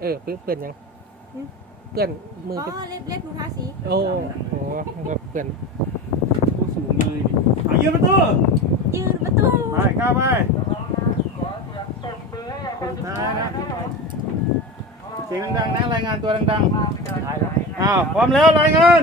เออเพื่อนยังเพื่อนมือเล็บเล็บดูทาสีโอ้โหแบเพื่อนสูงเลยไปยืนประตู ยืนประตูไปข้าไปเนทนะเสียงดังๆนะรายงานตัวดัง ๆ อ้าว พร้อมแล้วรายงาน